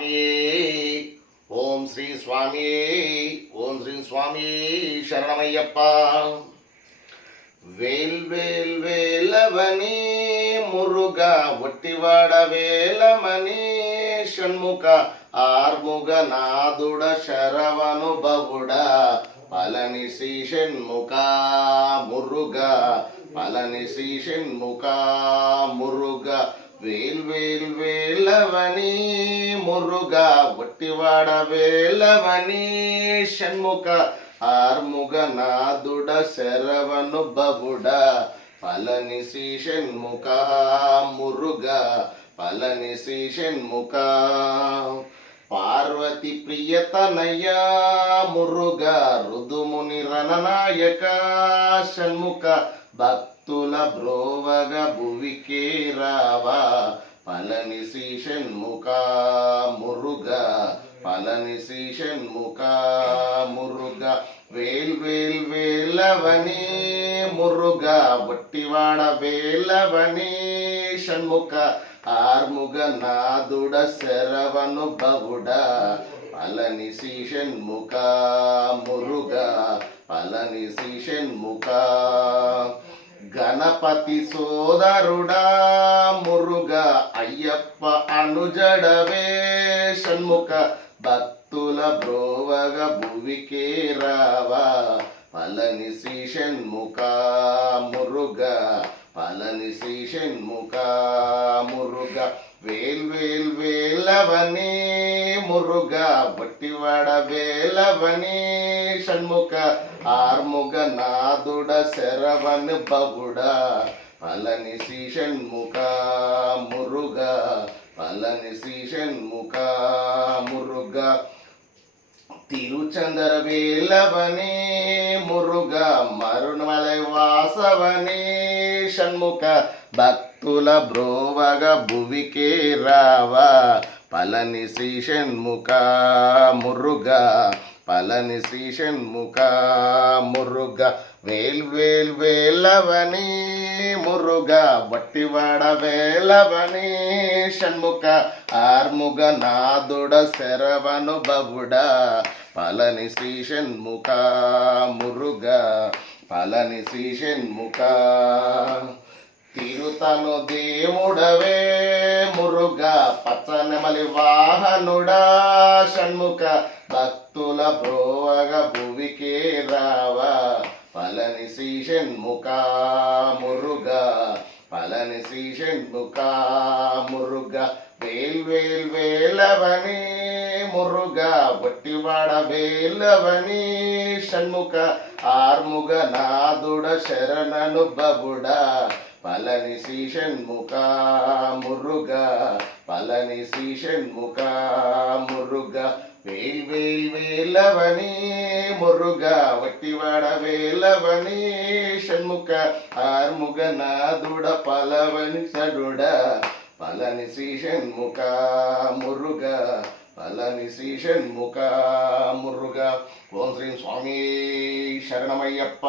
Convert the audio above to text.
స్వామి ఓం శ్రీ స్వామి ఓం శ్రీ స్వామి శరణమయ్యప్ప. వేల్ వేల్ వేలవని మురుగా ఒట్టివాడ వేలమని షణ్ముఖ ఆర్ముగ నాదుడ శరవను బవుడ పళని శ్రీ షణ్ముఖ మురుగా పళని శ్రీ షణ్ముఖ మురుగా వేల్ వేల్ వేలవని మురుగా ఒట్టివాడ వేలవని షణ్ముఖ ఆర్ముగ నాదుడ శరవను బవుడ పళని శ్రీ షణ్ముఖ మురుగా పళని శ్రీ షణ్ముఖ. పార్వతి ప్రియతనయ మురుగా రుదుముని రణనాయక షణ్ముఖ భక్తుల బ్రోవగ భువికే రావా పళని శ్రీ షణ్ముఖ మురుగా పళని శ్రీ షణ్ముఖ మురుగా. వేల్ వేల్ వేలవని మురుగా ఒట్టివాడ వేలవని షణ్ముఖ ఆర్ముగ నాదుడ శరవను బవుడ పళని శ్రీ షణ్ముఖ మురుగా పళని శ్రీ షణ్ముఖ. గణపతి సోదరుడా మురుగా అయ్యప్ప అనుజడవే షణ్ముఖ భక్తుల బ్రోవగ భువికే రావా పళని శ్రీ షణ్ముఖ మురుగా పళని శ్రీ షణ్ముఖ మురుగా. వేల్ వేల్ వేలవని మురుగా ఒట్టివాడ వేలవని షణ్ముఖ ఆర్ముగ నాదుడ శరవను బవుడ పళని శ్రీ షణ్ముఖ మురుగా పళని శ్రీ షణ్ముఖ మురుగా. తిరుచందర వేలవని మురుగా మరుణమలై వాసవని షణ్ముఖ భక్తుల బ్రోవగ భువికే రావా పళని శ్రీ షణ్ముఖ మురుగా పళని శ్రీ షణ్ముఖ మురుగా. వేల్ వేల్ వేలవని మురుగా ఒట్టివాడ వేలవని షణ్ముఖ ఆర్ముగ నాదుడ శరవను బవుడ పళని శ్రీ షణ్ముఖ మురుగా పళని శ్రీ షణ్ముఖ. తిరుతను దేవుడవే మురుగా పచ్చనెమలి వాహనుడా షణ్ముఖ భక్తుల బ్రోవగ భువికే రావా పళని శ్రీ షణ్ముఖ మురుగా పళని శ్రీ షణ్ముఖ మురుగా. వేల్ వేల్ వేలవని మురుగా ఒట్టివాడ వేలవని షణ్ముఖ ఆర్ముగ నాదుడ శరణను బవుడ పళని శ్రీ షణ్ముఖ మురుగా పళని శ్రీ షణ్ముఖ మురుగా. వేల్ వేల్ వేలవని మురుగా ఒట్టివాడ వేలవని షణ్ముఖ ఆర్ముగ నాదుడ పళని సడుడ పళని శ్రీ షణ్ముఖ మురుగా పళని శ్రీ షణ్ముఖ మురుగా. ఓం శ్రీ స్వామి శరణమయ్యప్ప.